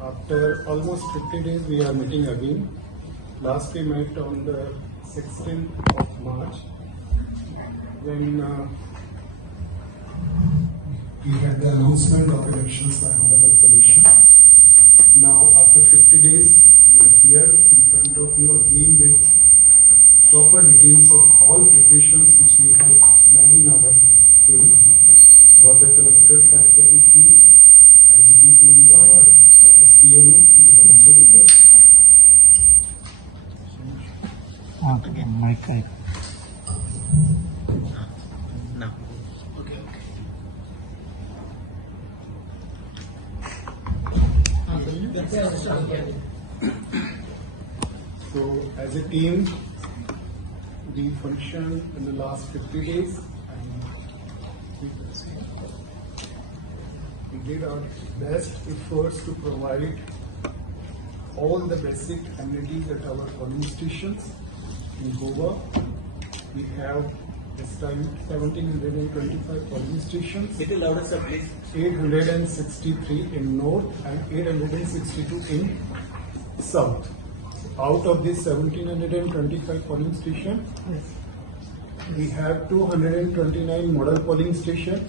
After almost 50 days, we are meeting again. Last we met on the 16th of March, when we had the announcement of elections by Honorable Commission. Now, after 50 days, we are here in front of you again with proper details of all preparations which we have planned in our field. Both the collectors are here with me. IGP, who is our SPMO, is also with us. No. So, as a team, we functioned in the last 50 days. We did our best efforts to provide all the basic amenities at our polling stations in Goa. We have this time 1725 polling stations. Little louder, sir, please. 863 in north and 862 in south. Out of this 1725 polling station, we have 229 model polling stations.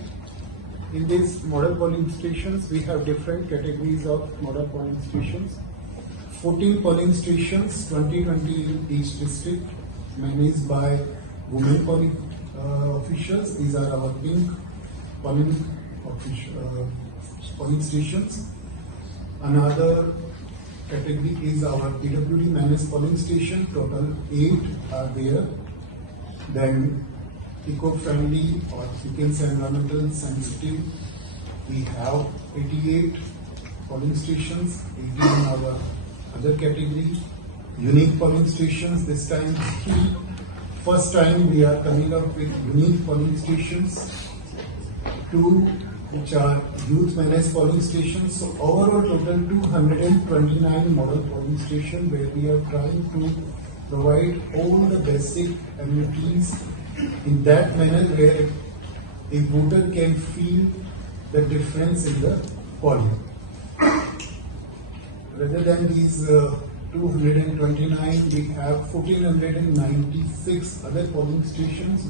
In these model polling stations, we have different categories of model polling stations. 14 polling stations, 20 in each district, managed by women polling officials. These are our pink polling stations. Another category is our PWD managed polling station. Total 8 are there. Then eco-friendly, or you can say environmental sensitive, we have 88 polling stations. 18 in our other category. Unique polling stations, this time 3. First time we are coming up with unique polling stations. 2 which are youth managed polling stations. So overall total 229 model polling stations, where we are trying to provide all the basic amenities in that manner where a voter can feel the difference in the polling. Rather than these 229, we have 1496 other polling stations.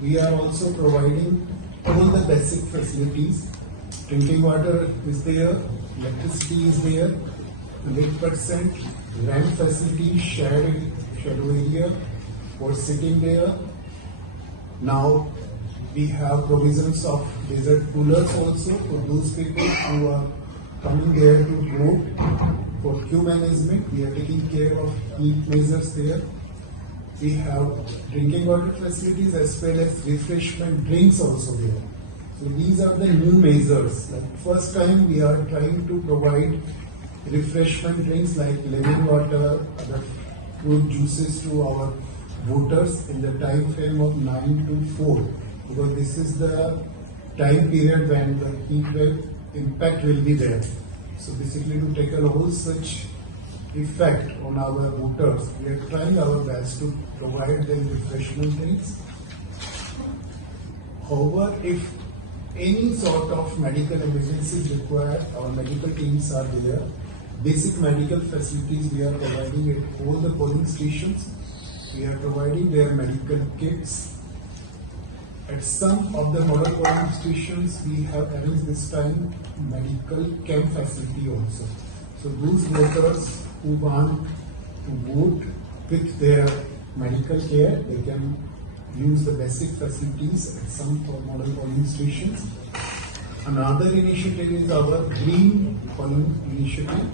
We are also providing all the basic facilities. Drinking water is there, electricity is there, 100%, ramp facility, shadow area for sitting there. Now we have provisions of desert coolers also for those people who are coming there to vote. For queue management, we are taking care of heat measures there. We have drinking water facilities as well as refreshment drinks also there. So these are the new measures. Like first time we are trying to provide refreshment drinks like lemon water, other fruit juices to our voters in the time frame of 9 to 4, because this is the time period when the heat wave impact will be there. So basically, to tackle all such effect on our voters, we are trying our best to provide them refreshment drinks. However, if any sort of medical emergency is required, our medical teams are there. Basic medical facilities we are providing at all the polling stations. We are providing their medical kits. At some of the model polling stations, we have arranged this time medical camp facility also. So those voters who want to vote with their medical care, they can use the basic facilities at some model polling stations. Another initiative is our green polling initiative.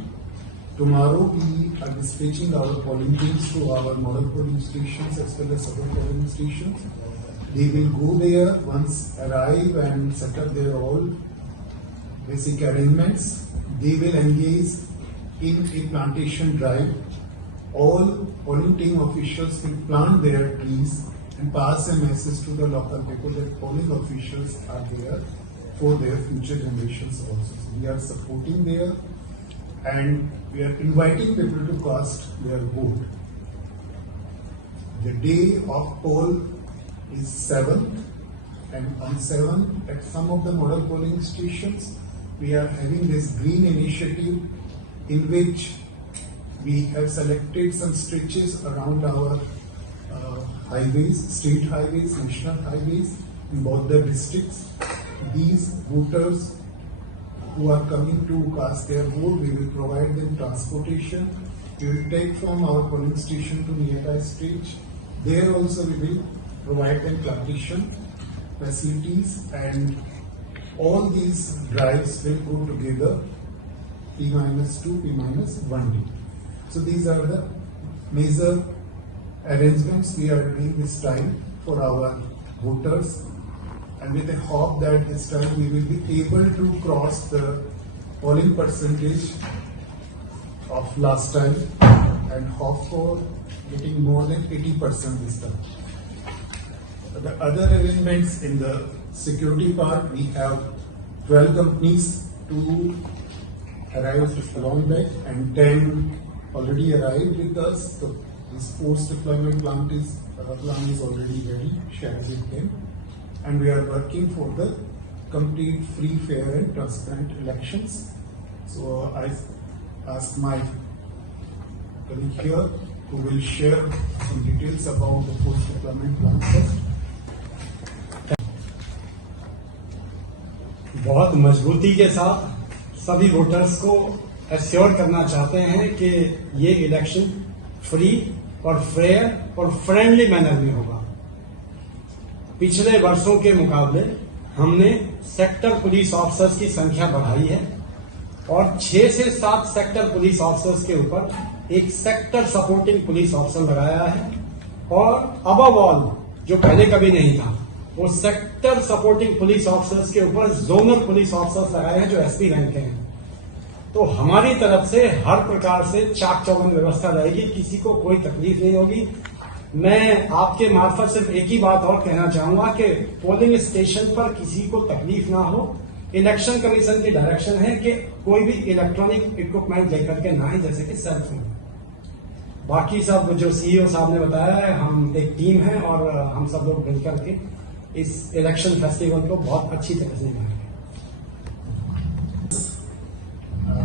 Tomorrow we are dispatching our polling teams to our model polling stations as well as other polling stations. They will go there, once arrive and set up their all basic arrangements. They will engage in a plantation drive. All polling team officials will plant their trees and pass a message to the local people that polling officials are there for their future generations also. So we are supporting there, and we are inviting people to cast their vote. The day of poll is 7th, and on 7th at some of the model polling stations we are having this green initiative in which we have selected some stretches around our highways, state highways, national highways in both the districts. These voters who are coming to cast their vote, we will provide them transportation. We will take from our polling station to nearby stage. There also we will provide them clarification facilities, and all these drives will go together P-2, P-1 day. So these are the major arrangements we are doing this time for our voters, and with a hope that this time we will be able to cross the polling percentage of last time and hope for getting more than 80% this time. The other arrangements in the security part, we have 12 companies to arrive along back and 10 already arrived with us. So this force deployment plan is already ready, shared with them, and we are working for the complete free, fair and transparent elections. So I ask my colleague here who will share some details about the force deployment plan first. बहुत मजबूती के साथ सभी voters को assure करना चाहते हैं कि ये इलेक्शन फ्री और फेयर और फ्रेंडली मैनर में होगा। पिछले वर्षों के मुकाबले हमने सेक्टर पुलिस ऑफिसर्स की संख्या बढ़ाई है और 6 से 7 सेक्टर पुलिस ऑफिसर्स के ऊपर एक सेक्टर सपोर्टिंग पुलिस ऑफिसर लगाया है, और अबव ऑल जो पहले कभी नहीं था, वो सेक्टर सपोर्टिंग पुलिस ऑफिसर्स के ऊपर जोनल पुलिस ऑफिसर्स लगाए हैं जो एसपी रैंक के हैं। तो हमारी तरफ से हर प्रकार से चाक चौबंद व्यवस्था रहेगी, किसी को कोई तकलीफ नहीं होगी। मैं आपके मार्फत सिर्फ एक ही बात और कहना चाहूंगा कि पोलिंग स्टेशन पर किसी को तकलीफ ना हो। इलेक्शन कमीशन की डायरेक्शन है कि कोई भी इलेक्ट्रॉनिक इक्विपमेंट लेकर के ना आए, जैसे कि सेल फोन। बाकी सब जो सीईओ साहब ने बताया है, हम एक टीम है और हम सब लोग मिलकर के इस इलेक्शन फेस्टिवल को बहुत अच्छी तरह से निभाएंगे।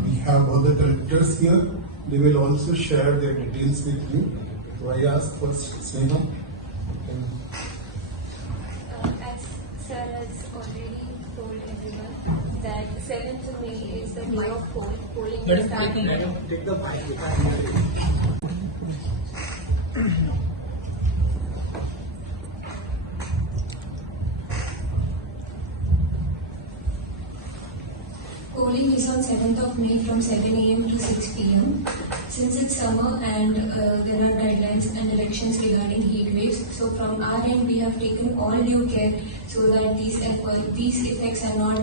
We have all the directors here. They will also share their details with you. So I ask first Sneha. As sir has already told everyone that 7th May is the day of polling. Let us take the mic. Polling is on 7th of May from 7 a.m. to 6 p.m. Since it's summer and there are guidelines and directions regarding heat waves, so from our end we have taken all due care so that these effects are not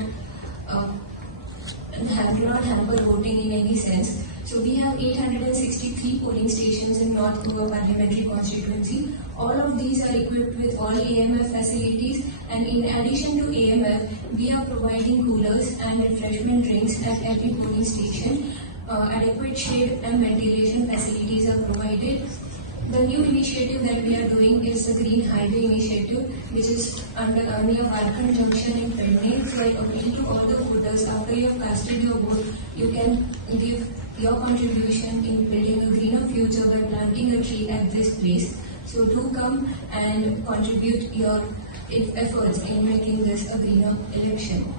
do not hamper voting in any sense. So we have 863 polling stations in North Goa parliamentary constituency. All of these are equipped with all AMF facilities, and in addition to AMF, we are providing coolers and refreshment drinks at every polling station. Adequate shade and ventilation facilities are provided. The new initiative that we are doing is the Green Highway Initiative, which is under near Varkand Junction in Pune. So I appeal to all the voters, after you have casted your vote, you can give your contribution in building a greener future by planting a tree at this place. So do come and contribute your efforts in making this a greener election.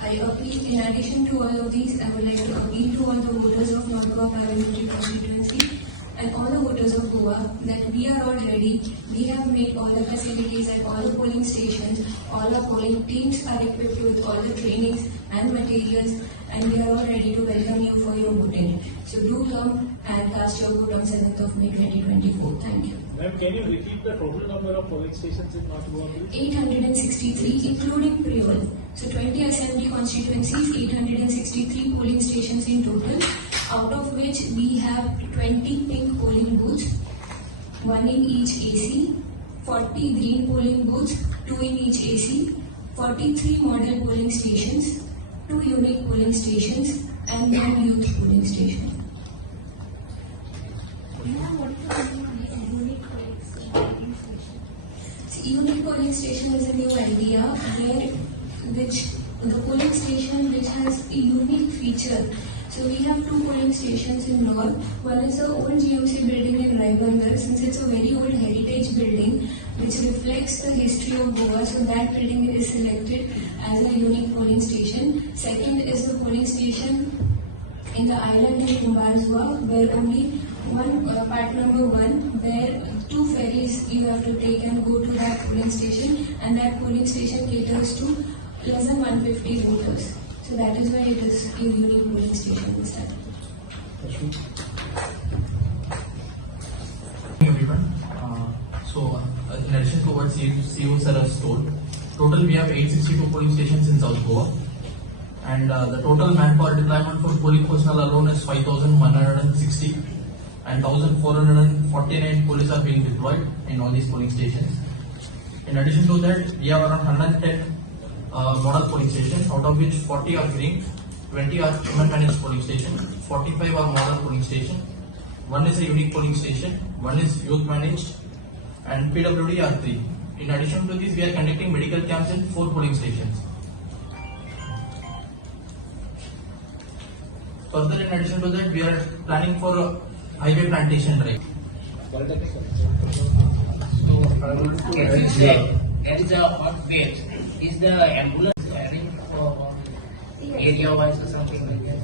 I appeal, in addition to all of these, I would like to appeal to all the voters of North Goa parliamentary constituency and all the voters of Goa that we are all ready. We have made all the facilities at all the polling stations. All our polling teams are equipped with all the trainings and materials, and we are all ready to welcome you for your voting. So do come and cast your vote on 7th of May 2024. Thank you. Ma'am, can you repeat the total number of polling stations in North Goa, please? 863, including Priol. So 20 assembly constituencies, 863 polling stations in total, out of which we have 20 pink polling booths, 1 in each AC, 40 green polling booths, 2 in each AC, 43 model polling stations, 2 unique polling stations, and 1 youth polling station. Unique polling station is a new idea which the polling station which has a unique feature. So we have two polling stations in North. One is the old GOC building in Raimandar, since it's a very old heritage building which reflects the history of Goa, so that building is selected as a unique polling station. Second is the polling station in the island in Kumbarzwa, where only part number 1, where 2 ferries you have to take and go to that polling station, and that polling station caters to less than 150 voters. So that is why it is a unique polling station this time. Everyone. In addition to what CEO sir has told, total we have 862 polling stations in South Goa, and the total manpower deployment for polling personnel alone is 5,160, and 1,449 police are being deployed in all these polling stations. In addition to that, we have around 110 model polling stations, out of which 40 are green, 20 are human managed polling station, 45 are model polling station, 1 is a unique polling station, 1 is youth managed, and PWD are 3. In addition to this, we are conducting medical camps in 4 polling stations. Further, in addition to that, we are planning for a highway plantation drive. There is a hot bed. Is the ambulance arranged for area wise or something like that?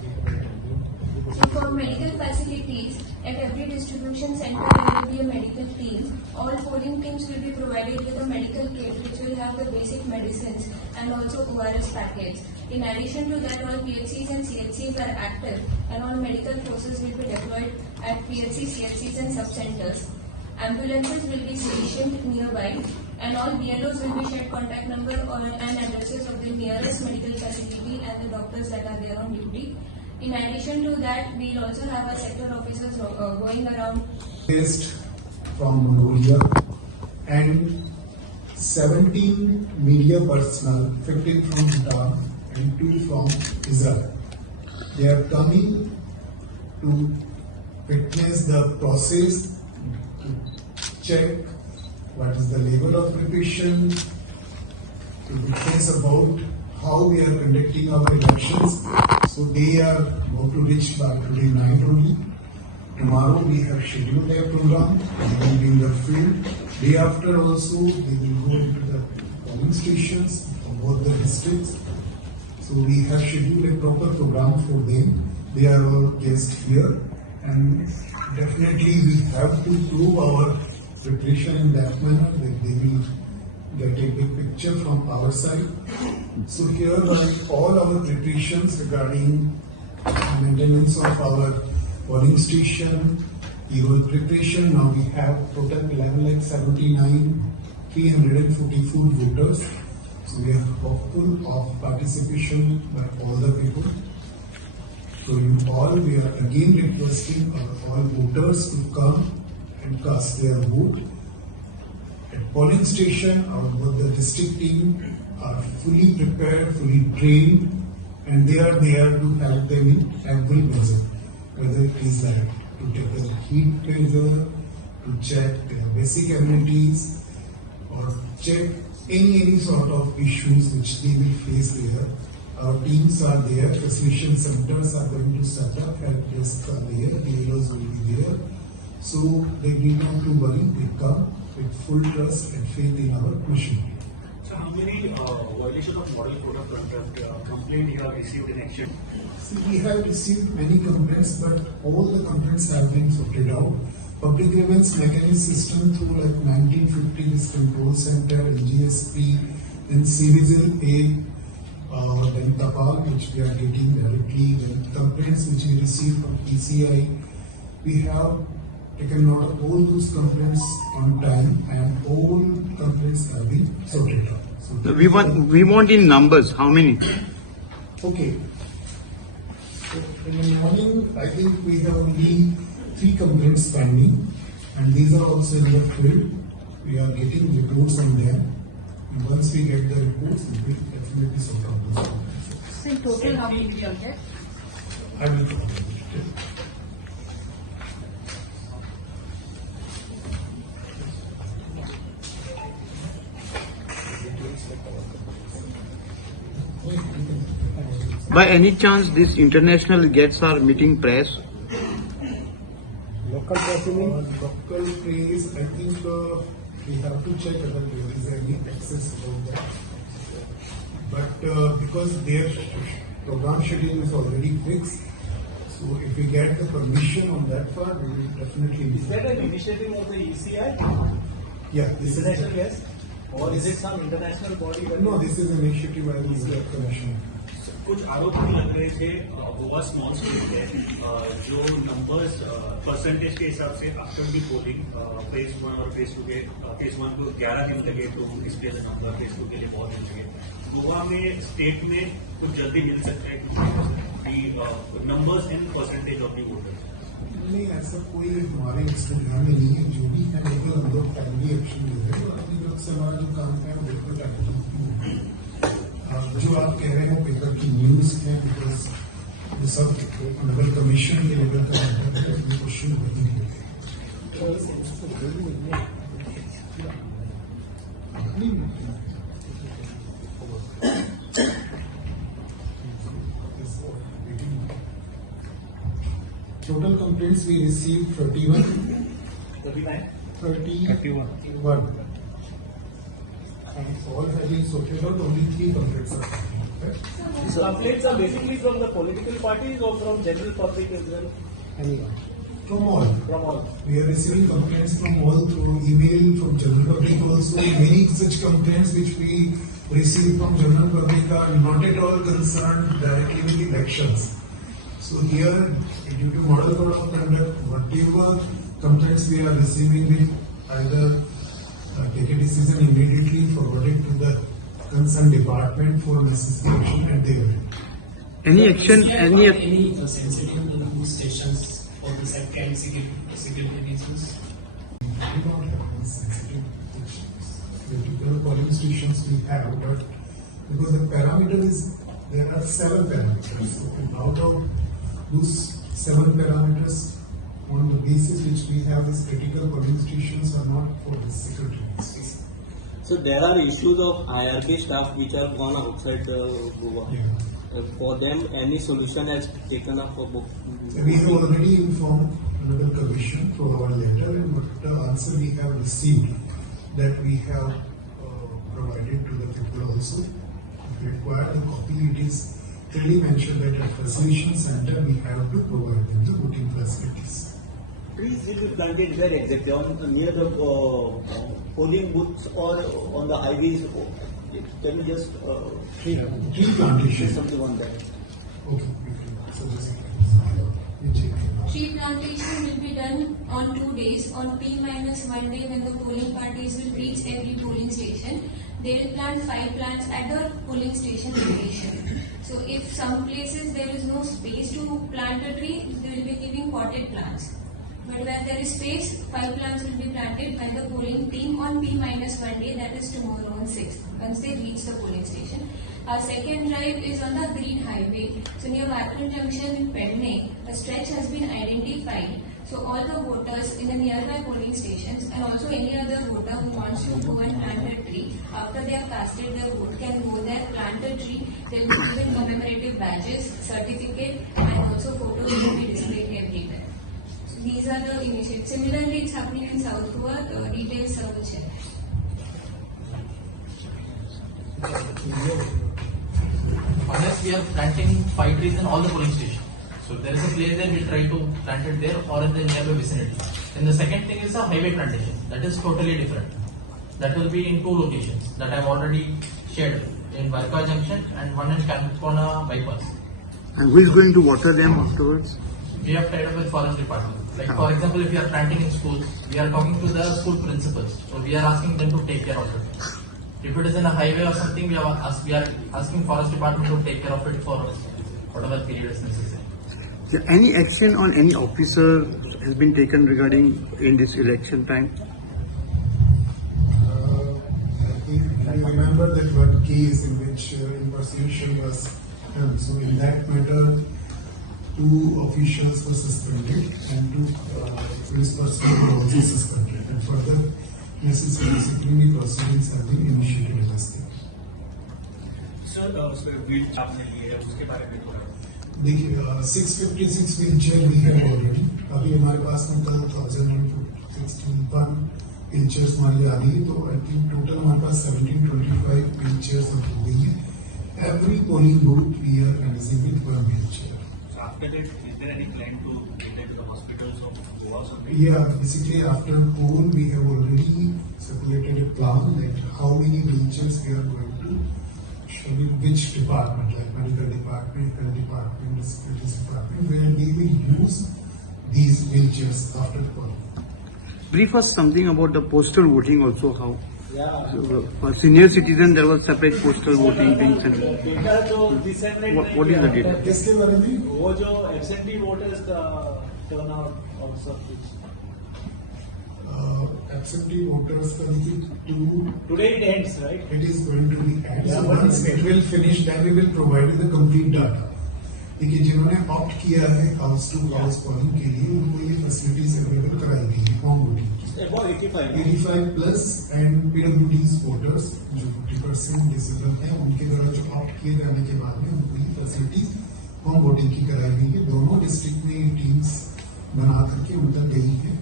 So for medical facilities, at every distribution center there will be a medical team. All polling teams will be provided with a medical kit which will have the basic medicines and also ORS packets. In addition to that, all PHCs and CHCs are active, and all medical forces will be deployed at PHCs, CHCs and sub-centers. Ambulances will be stationed nearby, and all BLOs will be shared contact number and addresses of the nearest medical facility and the doctors that are there on duty. In addition to that, we will also have our sector officers going around. Based from Mongolia and 17 media personnel, 15 from Bhutan and 2 from Israel. They are coming to witness the process, to check what is the level of preparation, to witness about how we are conducting our elections. So they are going to reach by today night only. Tomorrow we have scheduled their program. They will be in the field. Day after also they will go into the polling stations of both the districts. So we have scheduled a proper program for them. They are all guests here, and definitely we have to prove our preparation in that manner that they will get a big picture from our side. So here, like all our preparations regarding maintenance of our polling station, even preparation, now we have total 11,79,344 voters. So we are hopeful of participation by all the people. So you all, we are again requesting all voters to come and cast their vote. At polling station, our both the district team are fully prepared, fully trained, and they are there to help them in every measure, whether it is like to take the heat measure, to check their basic amenities, or check any sort of issues which they will face there. Our teams are there, facilitation centers are going to set up, help desks are there, dealers will be there. So they need not to worry, they come with full trust and faith in our machinery. So how many violation of model code of conduct complaint you have received in action? See, we have received many complaints, but all the complaints have been sorted out. Public grievance mechanism system through like 1950, this control center, NGSP, then Civil A, then Tapal, which we are getting directly, then complaints which we receive from PCI. We have taken note of all those complaints on time, and all complaints have been sorted out. So We want in numbers. How many? okay. So in the morning, I think we have only 3 complaints pending, and these are also in the field. We are getting reports on them. And once we get the reports, we will definitely sort out those complaints. So in total, how many we are there? I will provide it. Wait, By any chance, these international guests are meeting press? Local press, you mean? Local praise, I think we have to check whether there is any access about that. But because their program schedule is already fixed, so if we get the permission on that part, we will definitely. Is that an initiative of the ECI? Yeah, this is. International guest? Or is it some international body? that- No, this is an initiative by the commission. कुछ आरोप भी लग रहे थे Goa small state है जो numbers percentage के हिसाब से आफ्टर दी पोलिंग फेज 1 और फेज 2 के फेज 1 को 11 दिन लगे तो डिस्प्ले नंबर फेज 2 के लिए बहुत दिन लगे गोवा में स्टेट में कुछ जल्दी मिल सकता है कि numbers and percentage of the voters नहीं, ऐसा कोई हमारे इसमें ध्यान में नहीं है। जो भी है लेकिन हम लोग टाइमली एक्शन ले रहे हैं और अभी लोग से हमारा जो काम है वो बिल्कुल टाइमली। जो आप कह रहे हो पेपर की न्यूज है, बिकॉज ये सब नगर कमीशन के लेवल का मैटर है, अपनी क्वेश्चन वही है। Total complaints we received 31. 31. And all have been sorted out, only 3 complaints are pending. These complaints are basically from the political parties or from general public as well? Anyone. From all. From all. We are receiving complaints from all through email, from general public also. Many such complaints which we receive from general public are not at all concerned directly with the elections. So here, due to model code of conduct, whatever complaints we are receiving, we either take a decision immediately, forward it to the concerned department for necessary action, and they will. Any action? Any? Sensitive to the police stations for the security reasons? We don't have any sensitive issues. Critical polling stations we have, but because the parameter is, there are 7 parameters. So out of those 7 parameters, on the basis which we have, these critical polling stations are not for the security reasons. So there are issues of IRB staff which are gone outside Goa. Yeah. For them, any solution has taken up for both. We have already informed another commission for our letter, and what the answer we have received, that we have provided to the people also. If required, the copy, it is clearly mentioned that at facilitation center we have to provide them the voting facilities. Trees will be planted where exactly? Near the polling booths or on the highways? Can you just Tree plantation. say something on that? Okay, we can suggest it. We check. Tree plantation will be done on 2 days. On P-1 day, when the polling parties will reach every polling station, they will plant 5 plants at the polling station location. So if some places there is no space to plant a tree, they will be giving potted plants. But where there is space, 5 plants will be planted by the polling team on P-1 day, that is tomorrow on 6th, once they reach the polling station. Our second drive is on the Green Highway. So near Vacuum Junction in Pedne, a stretch has been identified. So all the voters in the nearby polling stations and also any other voter who wants to go and plant a tree, after they have casted their vote, can go there, plant a tree. They will be given commemorative badges, certificate, and also photos will be displayed everywhere. So these are the initiatives. Similarly, it's happening in South Goa. The details are will check. Unless we are planting 5 trees in all the polling stations. So there is a place there, we'll try to plant it there or in the nearby vicinity. And the second thing is a highway plantation. That is totally different. That will be in 2 locations that I have already shared, in Verma Junction and one in Konkani bypass. And who is going to water them afterwards? We have tied up with forest department. Like for example, if we are planting in schools, we are talking to the school principals. So we are asking them to take care of it. If it is in a highway or something, we are asking forest department to take care of it for whatever period is necessary. So any action on any officer has been taken regarding in this election time? I think you remember that one case in which impersonation was done. So in that matter, 2 officials were suspended and 2 police personnel were also suspended. And further necessary disciplinary proceedings have been initiated against them. Sir उसमें wheel आपने लिए है उसके बारे में थोड़ा देखिए 656 wheelchair we have already, अभी हमारे पास में कल 1061 व्हील चेयर्स हमारी आ रही है, तो आई थिंक टोटल हमारे पास 1725 व्हील चेयर्स हो गई है। Every polling booth we are managing with one wheelchair. After that, is there any plan to get into the hospitals of Goa or something? Yeah, basically after poll we have already circulated a plan that how many wheelchairs we are going to show in which department, like medical department, health department, disabilities department, where they will use these wheelchairs after the poll. Brief us something about the postal voting also, how? Yeah. So, for senior citizen there was separate postal voting things and data जो disseminate what is the data? किसके बारे में? वो जो absentee voters का turnout और सब कुछ. Absentee voters का देखिए Today it ends, right? it is going to be end. Yeah, So but once it will finish, then we will provide you the complete data. देखिए जिन्होंने ऑप्ट किया है हाउस टू हाउस पोलिंग के लिए उनको ये फैसिलिटीज अवेलेबल कराई गई है होम वोटिंग की। About 85. 85 प्लस एंड पीडब्ल्यूडीज वोटर्स जो 50% डिसेबल हैं उनके द्वारा जो ऑप्ट किए जाने के बाद में उनको ये फैसिलिटीज होम वोटिंग की कराई गई है। दोनों डिस्ट्रिक्ट में टीम्स बना करके उन तक गई है।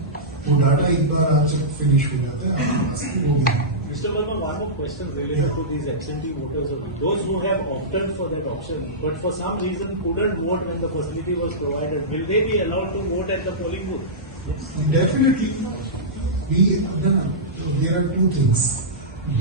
वो डाटा एक बार आज जब फिनिश हो जाता है आपके पास वो भी है। Mr. Verma, one more question related to these absentee voters. Those who have opted for that option, but for some reason couldn't vote when the facility was provided, will they be allowed to vote at the polling booth? Definitely. There are two things.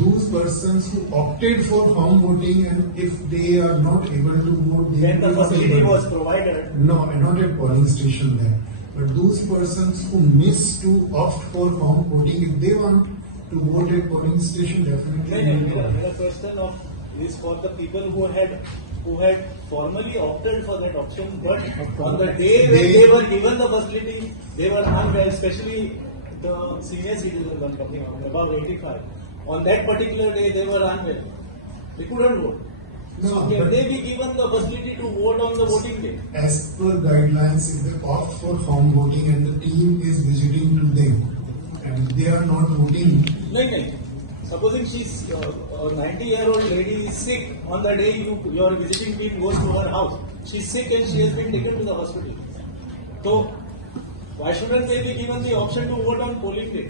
Those persons who opted for home voting and if they are not able to vote, they When the facility was provided. No, not at polling station there. But those persons who miss to opt for home voting, if they want to vote at polling station, definitely. The question of is for the people who had formally opted for that option, but on the day when they were given the facility, they were unwell, especially the senior citizens I'm talking about, above 85. On that particular day, they were unwell. They couldn't vote. So No, can but- they be given the facility to vote on the voting day? As per guidelines, if they opt for home voting and the team is visiting to them, and if they are not voting, No. Supposing she's a 90-year-old lady is sick on the day your visiting team goes to her house. She's sick and she has been taken to the hospital. So why shouldn't they be given the option to vote on polling day?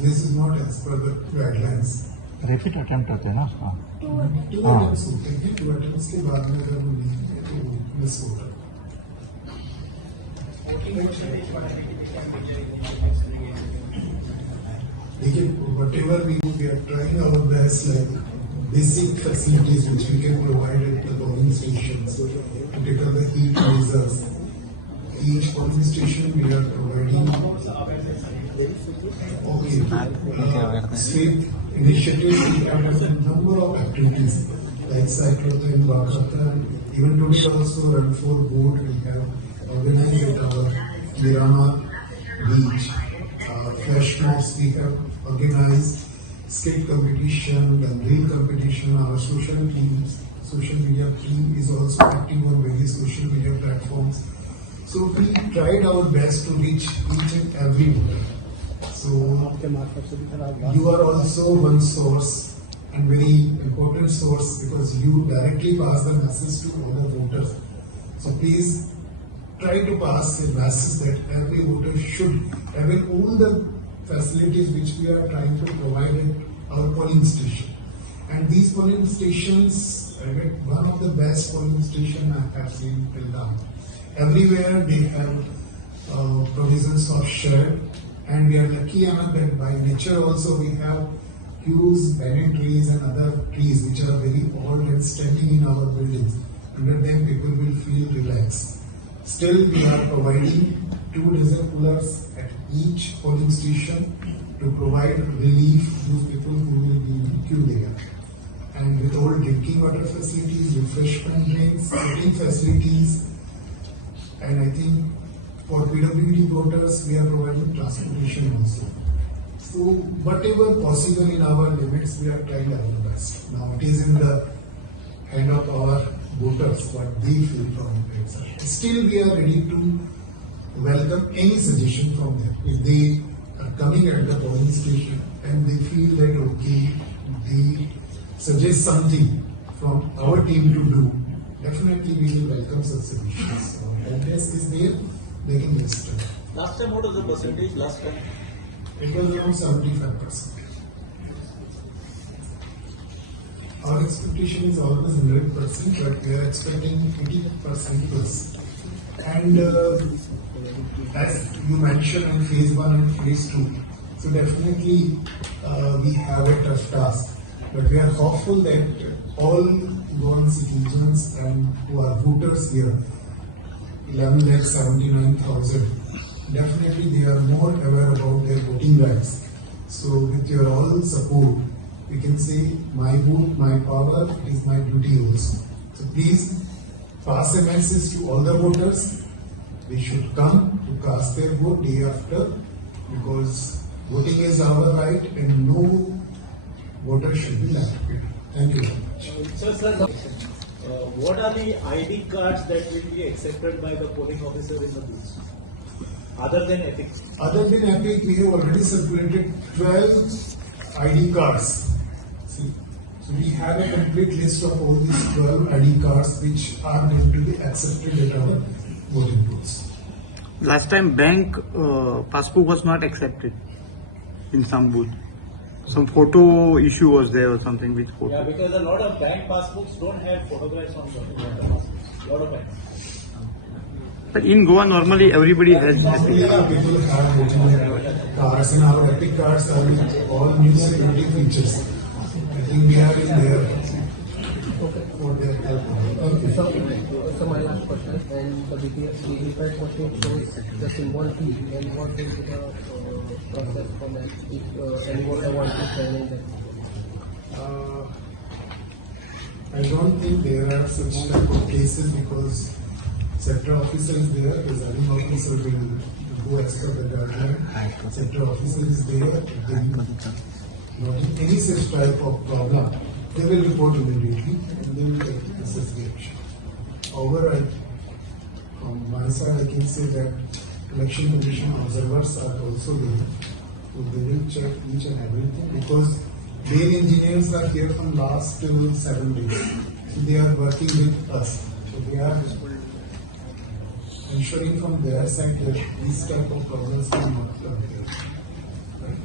this is not as per the guidelines. Repeat attempt होते हैं ना? हाँ. Two attempts होते हैं, 2 attempts के बाद में अगर वो नहीं है तो वो मिस होता है। देखिए, whatever we do, we are trying our best, like basic facilities which we can provide at the polling stations to take up the heat lasers. Each polling station we are providing. State initiatives, we have a number of activities like cyclothin, Vakata, even today also Run for Vote we have organized at our Miramar beach. Flash mobs we have organized, skate competition, then reel competition. Our social media team is also active on various social media platforms. So we tried our best to reach each and every voter. So you are also one source and very important source because you directly pass the message to other voters. So please try to pass a message that every voter should avail all the facilities which we are trying to provide at our polling station. And these polling stations, one of the best polling stations I have seen till now. Everywhere they have provisions of shed, and we are lucky enough that by nature also we have huge banyan trees and other trees which are very old and standing in our buildings. Under them people will feel relaxed. Still we are providing 2 diesel coolers at each polling station to provide relief to those people who will be in queue there. And with all drinking water facilities, refreshment drinks, sitting facilities, and I think for PWD voters, we are providing transportation also. So whatever possible in our limits, we are trying our best. Now it is in the hand of our voters what they feel from it. Still, we are ready to welcome any suggestion from them. If they are coming at the polling station and they feel that okay, they suggest something from our team to do, definitely we will welcome such suggestions. So, address is there, they can register. Last time, what was the percentage last time? It was around 75%. Our expectation is always 100%, but we are expecting 80% plus. And as you mentioned in phase 1 and phase 2, so definitely we have a tough task. But we are hopeful that all Goan citizens and who are voters here, 11,79,000, definitely they are more aware about their voting rights. So with your all support, we can say my vote, my power, it is my duty also. So please pass a message to all the voters. They should come to cast their vote day after, because voting is our right and no voter should be left. Thank you very much. Sir, what are the ID cards that will be accepted by the polling officer in the booths? Other than Epic? Other than Epic, we have already circulated 12 ID cards. See, so we have a complete list of all these 12 ID cards which are going to be accepted at our voting booths. Last time bank passbook was not accepted in some booth. Some photo issue was there or something with photo. Yeah, because a lot of bank passbooks don't have photographs on the passbooks. A lot of banks. But in Goa, normally everybody has. Normally, people have voting cards, and our Epic cards are with all new security features. I think we are in there for their help. Okay. So my last question, and the VPS question shows the symbol T, and what will be the process for that if any voter wants to challenge that? I don't think there are such type of cases because sector officer is there, presiding officer will go as per the guideline. Sector officer is there. If there is not any such type of problem, they will report immediately and they will take necessary action. However, from my side, I can say that election commission observers are also there. So they will check each and everything because their engineers are here from last 7 days. So they are working with us. So they are ensuring from their side that these type of problems will not occur. Right?